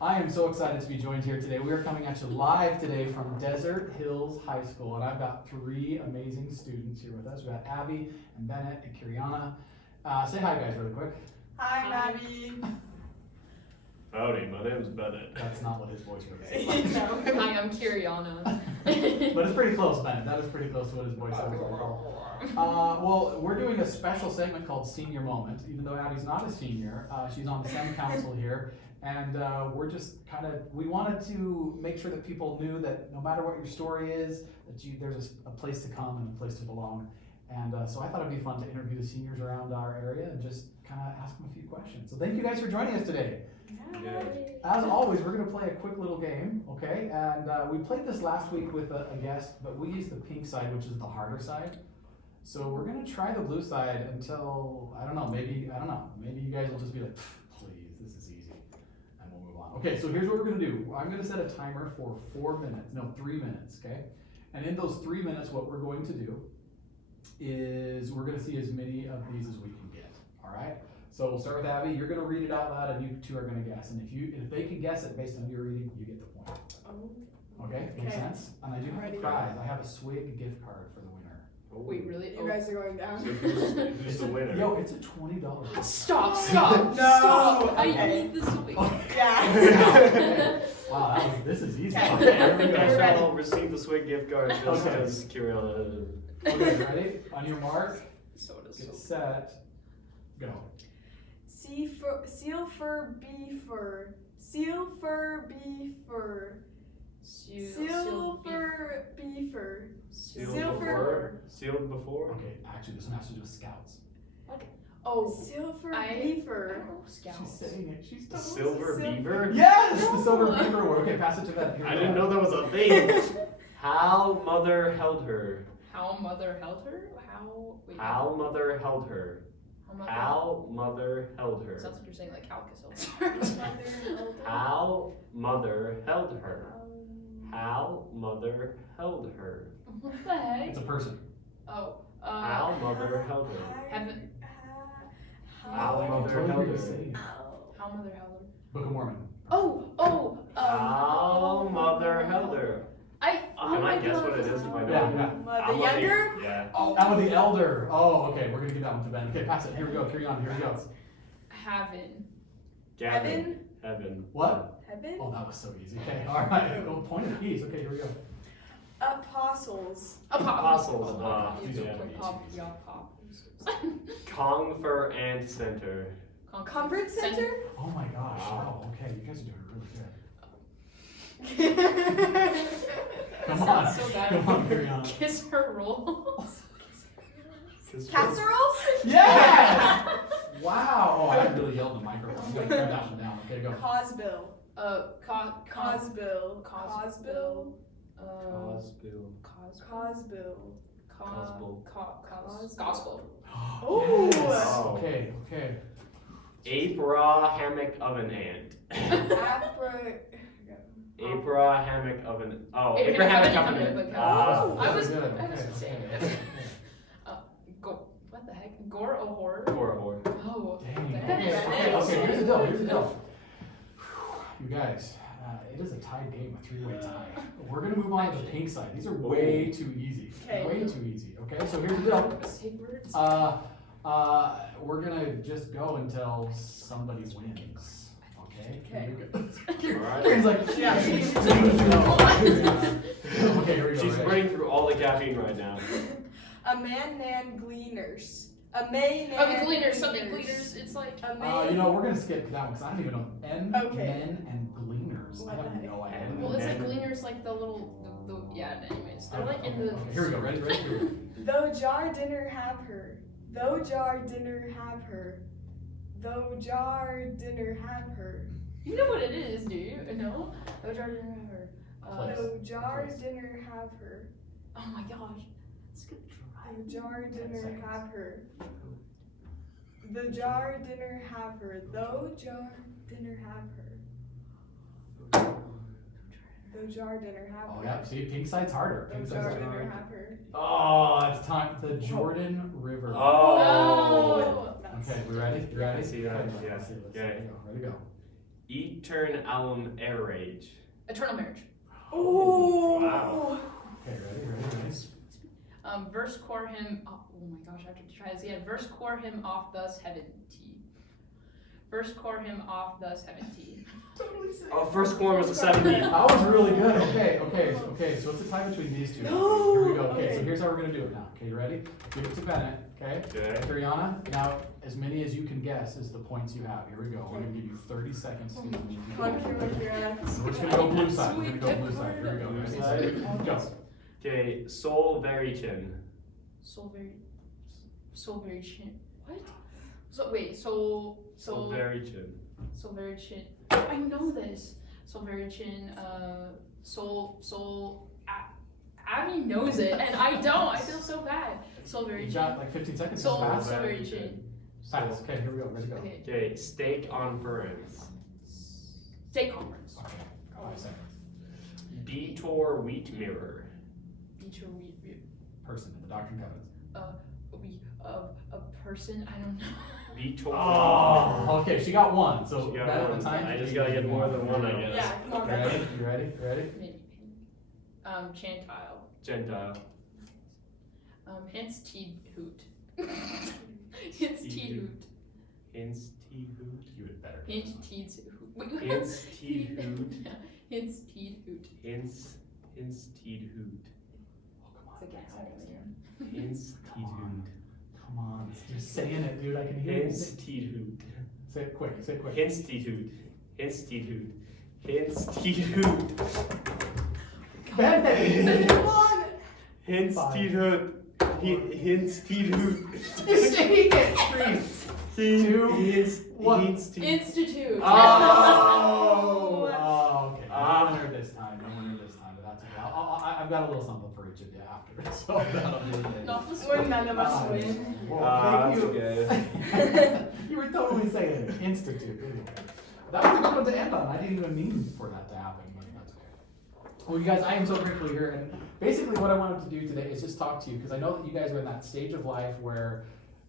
I am so excited to be joined here today. We are coming at you live today from Desert Hills High School, and I've got three amazing students here with us. We've got Abby and Bennett and Kiriana. Say hi, guys, really quick. Hi, Abby. Howdy, my name's Bennett. That's not what his voice really sounds like. No. Hi, I'm Kiriana. But it's pretty close, Bennett. That is pretty close to what his voice sounds like. Well, we're doing a special segment called Senior Moment. Even though Abby's not a senior, she's on the STEM Council here. And we're just we wanted to make sure that people knew that no matter what your story is, that there's a place to come and a place to belong. And so I thought it'd be fun to interview the seniors around our area and just kind of ask them a few questions. So thank you guys for joining us today. Yeah. As always, we're going to play a quick little game, okay? And we played this last week with a guest, but we used the pink side, which is the harder side. So we're going to try the blue side until, maybe you guys will just be like, please, this is easy. And we'll move on. Okay, so here's what we're going to do. I'm going to set a timer for 3 minutes, okay? And in those 3 minutes, what we're going to do is we're going to see as many of these as we can get, all right? So we'll start with Abby. You're going to read it out loud, and you two are going to guess. And if they can guess it based on your reading, you get the point. Okay? Makes sense? And I do have a prize. I have a Swig gift card for the winner. Wait, really? You guys are going down. So who's the winner? Yo, it's a $20. Stop! No. Stop! Okay. I need this week. Yeah. Wow, this is easy. Okay. Okay, here we You guys go. all receive the Swig gift card just Okay. as Kiriana. Okay, ready? On your mark, Soda's get so set, go. Seal fur beefer. Seal fur beefer. Seal fur beefer. Sealed Silver. before? Sealed before? Okay, actually, this one has to do with scouts. Oh, Seal fur I beefer. don't know, She's Scouts. saying it. She's The totally silver beaver? Yes, the silver beaver word. Okay, pass it to Ben. Here we I go. didn't know that was a thing. How mother held her. How mother held her? How? Wait. How mother held her. mother? How mother held her. Sounds like you're saying like Alka-Seltzer. How mother held her. How mother held her. What the heck? It's a person. Oh. How mother held her. Heaven. How I mother totally held agree her. saying it. How mother held her? Book of Mormon. Oh. How mother held her. Oh Can my I guess God. what it is if I know? Yeah. The younger? Yeah. That was the elder. Oh, okay. We're gonna give that one to Ben. Okay, pass it. Here we go. Carry on. Here we go. Heaven. Gavin. Heaven. What? Heaven? Oh, that was so easy. Okay. All right. Go point of peace. Okay. Here we go. Apostles. Apostles. These are Yeah. pretty Pop. easy. Yeah, pop. Confer and Center. Comfort Center? Oh my gosh. Wow. Okay. You guys are doing really good. Come on. Sounds so bad. Come on. Carry on. Kiss her rolls. Casseroles? Yes! Wow. Oh, I really yelled in the microphone. You gotta turn that one down. Okay, go. Cosbill. Cosbill. Cosbill. Cosbill. Cosbill. Gospel. Oh. Yes. Okay. Okay. Abrahamic of an ant. Abrahamic of an. Oh, Abrahamic of an ant. I was Very good. saying Okay. it. What the heck? Gore or horror? Horror. Oh. Dang. That Okay. is Okay. nice. Okay. Here's the deal. Here's the deal. You guys, it is a tied game, a three-way tie. We're gonna move on to the pink side. These are way too easy. Okay. Way too easy. Okay. So here's the deal. Say words. We're gonna just go until somebody wins. Okay. Okay. Alright. Karen's like, Yeah. Okay, here we go. She's Ready? burning through all the caffeine right now. A man gleaners. A man Okay, gleaners. Something gleaners. It's like. A man. We're gonna skip that one because I don't even know. Okay. Men and gleaners. I have no idea. N. Well, it's like Men. gleaners, like the little. Yeah. Anyways, they're like in the. Okay, here we go. Ready? Here we go. Though jar dinner have her. Though jar dinner have her. Though jar dinner have her. You know what it is, do you? No. Oh, Jordan or. Place. Though jar dinner have her. Oh my gosh. It's good. The jar 10 dinner seconds. have her. The jar dinner have her. Though jar dinner have her. The jar dinner have Oh her. yeah. See, pink side's harder. The Pink jar side's dinner harder. have her. Oh, it's time. The Jordan River. Oh. That's- Okay, we ready? You ready? I see that, Okay, yeah. let's see. Okay. Ready to go. Etern alum air rage. Eternal marriage. Ooh. Wow. Okay, ready? Verse core him. Oh my gosh, I have to try this again. Verse core him off thus heaven T. Verse core him off thus heaven T. Totally safe. Oh, first corner was a 70. That was really good. Okay. So it's a tie between these two. No. Here we go. Okay, so Okay. here's how we're gonna do it now. Okay, you ready? Give it to Bennett. Okay. Okay. Kariana, now as many as you can guess is the points you have. Here we go. We're gonna give you 30 seconds to Come on, Kira. We're just gonna go blue side. We're gonna go blue side. Here we go. Blue Ready, side. set, go. Okay, Sol Verichin. Soul very chin. What? So wait, soul Verichin. very chin. I know this. Soul very chin. Abby knows it, and I don't. I feel so bad. Soul very You chin. got like 15 seconds. Soul Pass. very chin. Pass. Okay, here we go. Ready, go. Okay. Okay, Steak on Ferns. State conference. Okay, 5 seconds. Beator Wheat Mirror. Beach or we Person in the Doctrine and Covenants. a person. I don't know. Beator. Oh, okay. She got one. So She got that at one. the time. I just gotta get more than one, I guess. Yeah, come on, Ready? Bennett. You ready? You ready? Maybe. Chantile. Gentile. Hence T hoot. Hence T hoot. Hence T hoot. You had better. Hence T hoot. Wait, Hence T hoot. Yeah, hence T hoot. Hence T hoot. Oh, come on. It's against Come me. Hence T hoot. Come on. You're saying it, dude. I can hear you. Hence T hoot. Say it quick. Say it quick. Hence T hoot. Hence T hoot. Hence T hoot. Bennett! Come on. Hence Five. T hoot. Hence T hoot. You're saying it. 3, 2, Hence 1. T. Institute. Oh, okay. Ah. No winner this time. No winner this time. But that's okay. I've got a little something for each of you after. So that'll be okay. Not the Or none of us Ah, win. well, thank okay. you. You were totally saying it. Institute. Anyway. That was a good one to end on. I didn't even mean for that to happen, but that's okay. Well, you guys, I am so grateful you're here. And basically, what I wanted to do today is just talk to you because I know that you guys are in that stage of life where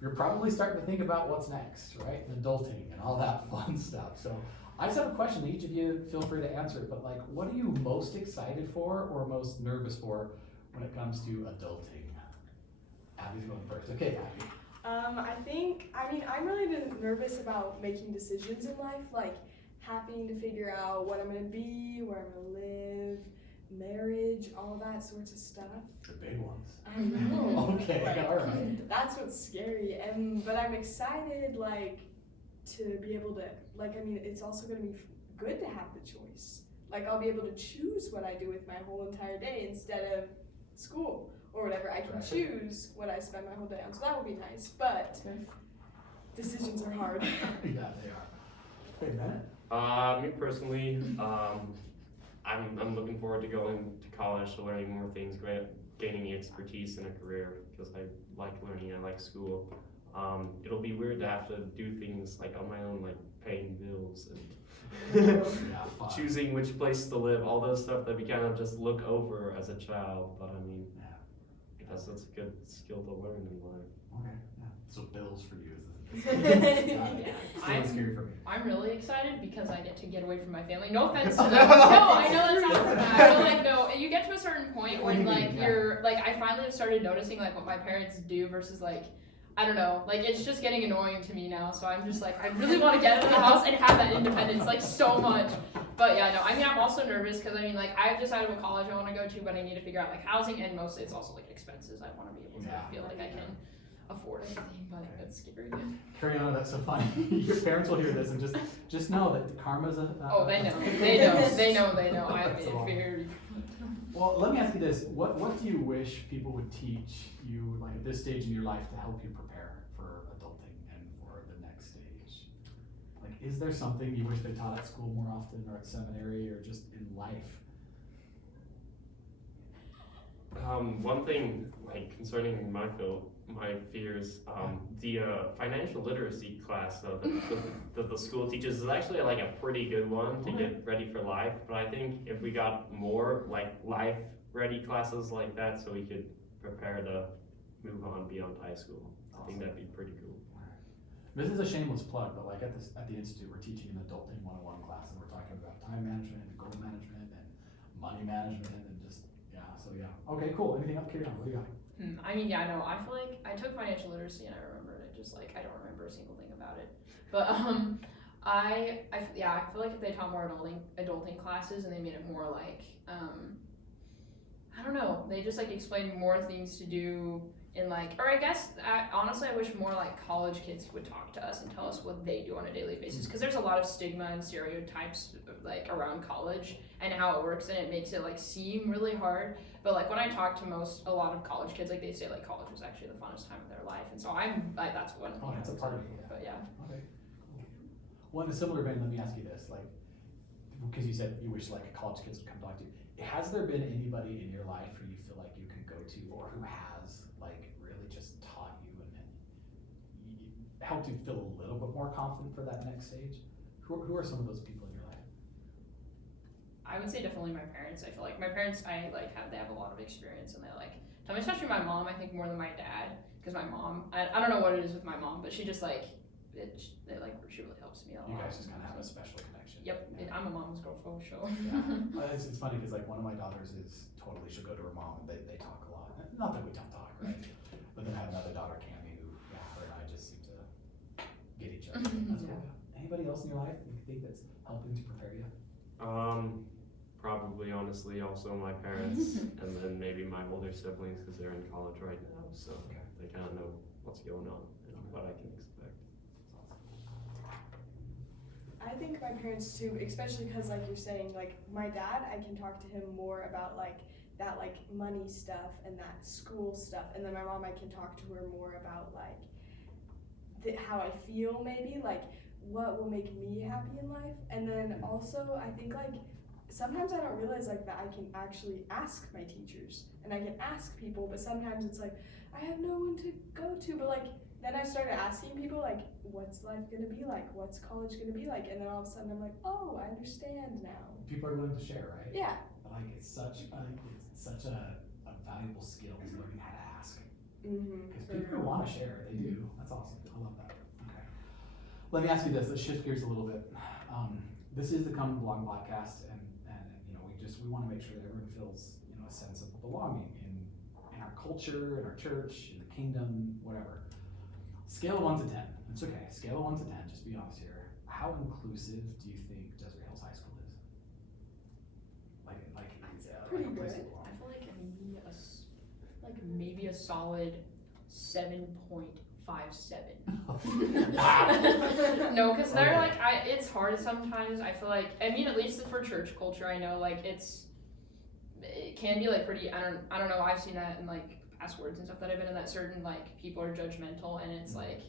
you're probably starting to think about what's next, right? And adulting and all that fun stuff. So I just have a question that each of you feel free to answer it. But like, what are you most excited for or most nervous for when it comes to adulting? Abby's going first. Okay, Abby. I'm really nervous about making decisions in life, like having to figure out what I'm gonna be, where I'm gonna live, marriage, all that sorts of stuff. The big ones. I know. Okay, Like, all right. That's what's scary, but I'm excited, like, to be able to, it's also gonna be good to have the choice. Like, I'll be able to choose what I do with my whole entire day instead of school or whatever. I can Right. choose what I spend my whole day on, so that would be nice, but decisions are hard. Yeah, they are. Okay, Bennett? Me personally, I'm looking forward to going to college, to learning more things, gaining expertise in a career because I like learning, I like school. It'll be weird to have to do things like on my own, like paying bills and Yeah, fun. choosing which place to live, all those stuff that we kind of just look over as a child. But I mean, Yeah. that's a good skill to learn in life. Okay, yeah. So bills for you. Yeah. Still scary for me. I'm really excited because I get to get away from my family. No offense to them. No, I know that sounds bad. But like, no, you get to a certain point when like Yeah. you're like, I finally have started noticing like what my parents do versus like, I don't know, like it's just getting annoying to me now. So I'm just like, I really want to get out of the house and have that independence like so much. But yeah, no, I mean, I'm also nervous because I mean, like, I've decided what college I want to go to, but I need to figure out like housing and mostly it's also like expenses. I want to be able to Yeah. feel like I can afford everything, but that's scary. Kariana, that's so funny. Your parents will hear this and just know that karma's a. Oh, they know. They know. I That's am all. very. Well, let me ask you this: what do you wish people would teach you, like at this stage in your life, to help you prepare for adulting and for the next stage? Like, is there something you wish they taught at school more often, or at seminary, or just in life? One thing, like concerning my field, my fears, the financial literacy class that the school teaches is actually like a pretty good one to get ready for life. But I think if we got more like life ready classes like that, so we could prepare to move on beyond high school, I think that'd be pretty cool. This is a shameless plug, but like at the Institute, we're teaching an adulting 101 class, and we're talking about time management and goal management and money management and just, so yeah. Okay, cool. Anything else? Carry on. What do you got? I mean, yeah, no, I feel like I took financial literacy and I remembered it, just like I don't remember a single thing about it. But I feel like if they taught more adulting classes and they made it more like I don't know, they just like explained more things to do in like, or I guess honestly I wish more like college kids would talk to us and tell us what they do on a daily basis, because there's a lot of stigma and stereotypes like around college and how it works, and it makes it like seem really hard. But like when I talk to a lot of college kids, like they say like college was actually the funnest time of their life, and so I'm like that's one thing. Oh, that's a part of it. But yeah. Okay. Well, in a similar vein, let me ask you this, like, because you said you wish like college kids would come talk to you. Has there been anybody in your life who you feel like you can go to, or who has like really just taught you and helped you feel a little bit more confident for that next stage? Who are some of those people in your life? I would say definitely my parents. I feel like my parents, they have a lot of experience, and they like tell me, especially my mom, I think more than my dad, because my mom, I don't know what it is with my mom, but she just like, she really helps me a lot. You guys just kind of have a special connection. Yep, Yeah. I'm a mom's girl for sure. Yeah. It's funny because like one of my daughters she'll go to her mom and they talk a lot. Not that we don't talk, right? But then I have another daughter, Cammy, who her and I just seem to get each other. That's cool. Anybody else in your life you think that's helping to prepare you? Probably honestly also my parents, and then maybe my older siblings because they're in college right now, so they kind of know what's going on and what I can expect. I think my parents too, especially because like you're saying, like my dad, I can talk to him more about like that like money stuff and that school stuff, and then my mom, I can talk to her more about like how I feel, maybe like what will make me happy in life. And then also I think like sometimes I don't realize like that I can actually ask my teachers and I can ask people, but sometimes it's like I have no one to go to. But like then I started asking people like, what's life gonna be like? What's college gonna be like? And then all of a sudden I'm like, oh, I understand now. People are willing to share, right? Yeah. Like it's such a valuable skill is learning how to ask. Because people want to share, they do. That's awesome. I love that. Okay. Let me ask you this. Let's shift gears a little bit. This is the Come Belong podcast, and we want to make sure that everyone feels a sense of belonging in our culture, in our church, in the kingdom, whatever. Scale of 1 to 10. It's okay. Scale of 1 to 10. Just be honest here. How inclusive do you think Desert Hills High School is? Pretty a place good. to belong. I feel like maybe a solid 7.57. Wow. No, because they're Okay. like it's hard sometimes. I feel like at least for church culture, I know like it can be like pretty. I don't know. I've seen that in like past words and stuff that I've been in, that certain like people are judgmental, and it's like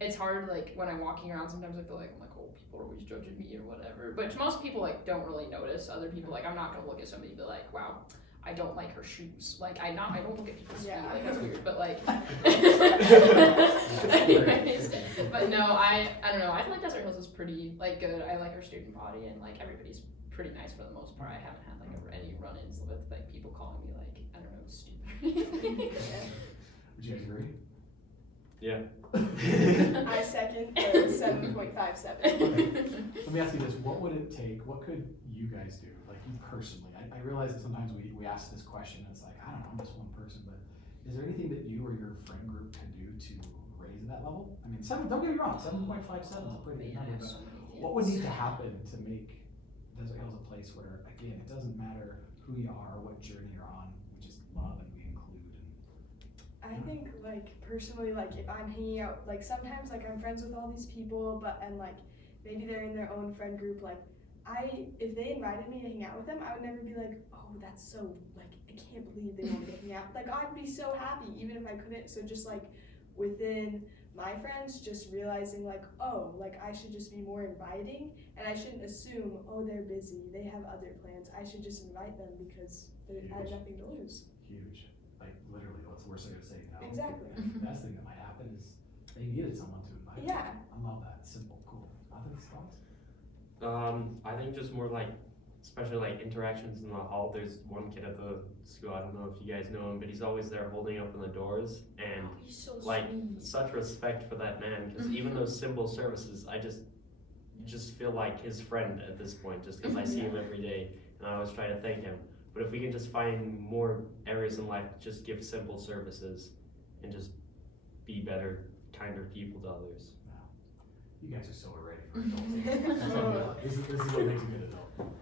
it's hard. Like when I'm walking around, sometimes I feel like I'm like, oh, people are always judging me or whatever. But most people like don't really notice. Other people, like I'm not gonna look at somebody and be like, wow, I don't like her shoes. Like I don't look at people's feet. Like that's weird. But like, anyways, but no, I don't know. I feel like Desert Hills is pretty like good. I like our student body, and like everybody's pretty nice for the most part. I haven't had like any run-ins with like people calling me like I don't know, stupid. Would you guys agree? Yeah. I second the 7.57. Let me ask you this. What would it take? What could you guys do? Like you personally? I realize that sometimes we ask this question and it's like, I don't know, I'm just one person, but is there anything that you or your friend group can do to raise that level? I mean, don't get me wrong, 7.57 is a pretty good number, but what would need to happen to make Desert Hills a place where, again, it doesn't matter who you are, what journey you're on, we just love and we include. I think like personally, like if I'm hanging out, like sometimes like I'm friends with all these people, and like maybe they're in their own friend group, like if they invited me to hang out with them, I would never be like, oh, that's so, like, I can't believe they want me to hang out. Like, I'd be so happy, even if I couldn't. So just, like, within my friends, just realizing, like, oh, like, I should just be more inviting, and I shouldn't assume, oh, they're busy, they have other plans. I should just invite them because I have nothing to lose. Huge. Like, literally, what's the worst they're going to say? No. Exactly. The best thing that might happen is they needed someone to invite. Yeah. I love that. Simple, cool. Other thoughts? I think just more like especially like interactions in the hall. There's one kid at the school, I don't know if you guys know him, but he's always there holding open the doors, and Oh, he's so like sweet. such respect for that man, because even those simple services, I just feel like his friend at this point, just because I see him every day, and I always try to thank him. But if we can just find more areas in life to just give simple services and just be better, kinder people to others. You guys are so ready for adulting. That's what we love. This is what makes a good adult.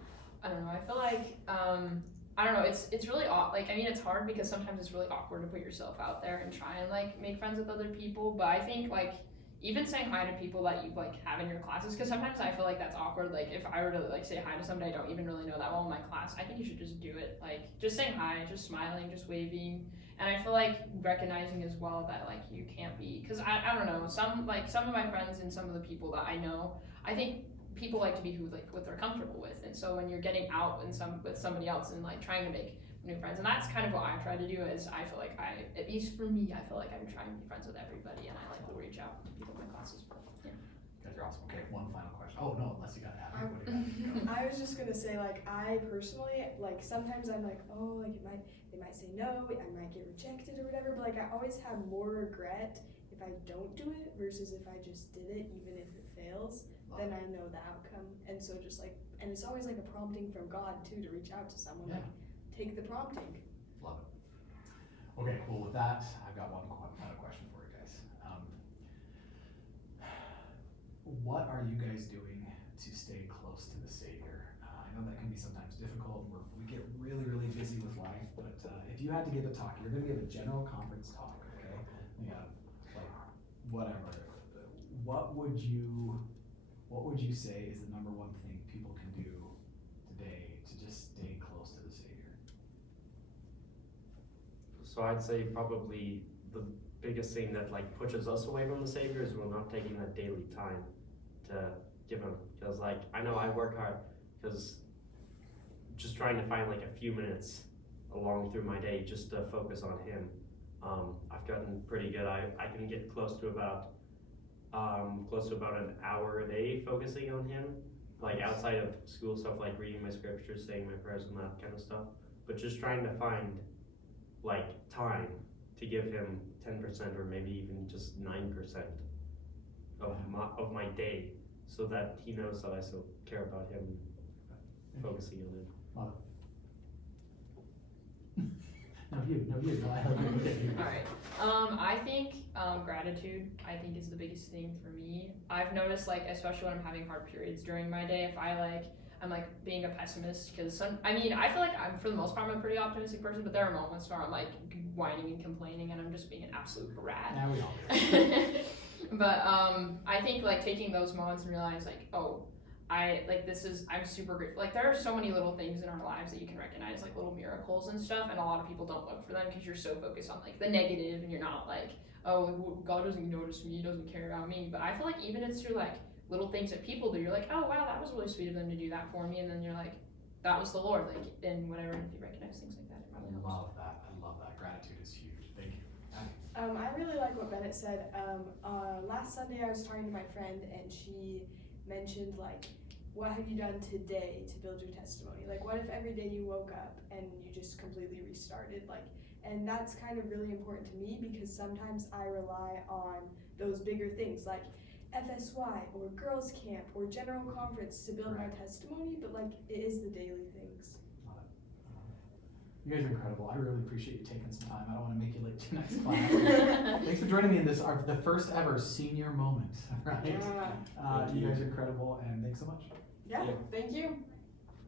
I don't know. I feel like I don't know. It's really like I mean it's hard because sometimes it's really awkward to put yourself out there and try and like make friends with other people. But I think like even saying hi to people that you like have in your classes, because sometimes I feel like that's awkward. Like if I were to like say hi to somebody I don't even really know that well in my class, I think you should just do it. Like just saying hi, just smiling, just waving. And I feel like recognizing as well that like you can't be, because I don't know, some of my friends and some of the people that I know, I think people like to be who like what they're comfortable with. And so when you're getting out and with somebody else and like trying to make new friends, and that's kind of what I try to do, is I feel like at least for me, I feel like I'm trying to be friends with everybody, and I like to reach out to people in my classes. Yeah. You guys are awesome. Okay, one final question. Oh no, unless you got to add. What do you got? Go. I was just gonna say, like, I personally, like, sometimes I'm like, oh, like, they might say no, I might get rejected or whatever, but like, I always have more regret if I don't do it versus if I just did it, even if it fails, then I know the outcome. And so just like, and it's always like a prompting from God too, to reach out to someone, like, take the prompting. Love it. Okay, well with that, I've got one final question for you guys. What are you guys doing to stay close to the Savior? I know that can be sometimes difficult. We get really, really busy with life, but if you had to give a talk, you're going to give a general conference talk, okay? Yeah, like whatever. What would you say is the number one thing people can do today to just stay close to the Savior? So I'd say probably the biggest thing that like pushes us away from the Savior is we're not taking that daily time to give him. Because like I know I work hard, because just trying to find like a few minutes along through my day just to focus on him. I've gotten pretty good. I can get close to about an hour a day focusing on him, like outside of school stuff like reading my scriptures, saying my prayers and that kind of stuff. But just trying to find like time to give him 10% or maybe even just 9% of my day, so that he knows that I still care about him, focusing on him. No, you. No, I love you. All right. I think gratitude, I think, is the biggest thing for me. I've noticed, like, especially when I'm having hard periods during my day, if I'm like being a pessimist, because I feel like for the most part, I'm a pretty optimistic person, but there are moments where I'm like whining and complaining and I'm just being an absolute brat. Now we all do. But I think like taking those moments and realize like, oh, I'm super grateful. Like there are so many little things in our lives that you can recognize, like little miracles and stuff, and a lot of people don't look for them because you're so focused on like the negative, and you're not like, oh, God doesn't notice me, doesn't care about me. But I feel like even it's through like little things that people do, you're like, oh wow, that was really sweet of them to do that for me, and then you're like, that was the Lord, like, and whatever. If you recognize things like that, it really helps. I love that. Gratitude is huge. Thank you. I really like what Bennett said. Last Sunday I was talking to my friend and she mentioned like, what have you done today to build your testimony? Like what if every day you woke up and you just completely restarted? Like, and that's kind of really important to me because sometimes I rely on those bigger things like FSY or girls camp or general conference to build my testimony, but like it is the daily things. You guys are incredible. I really appreciate you taking some time. I don't want to make you late to next class. Thanks for joining me in the first ever senior moment. Right? Yeah. You guys are incredible, and thanks so much. Yeah. Thank you.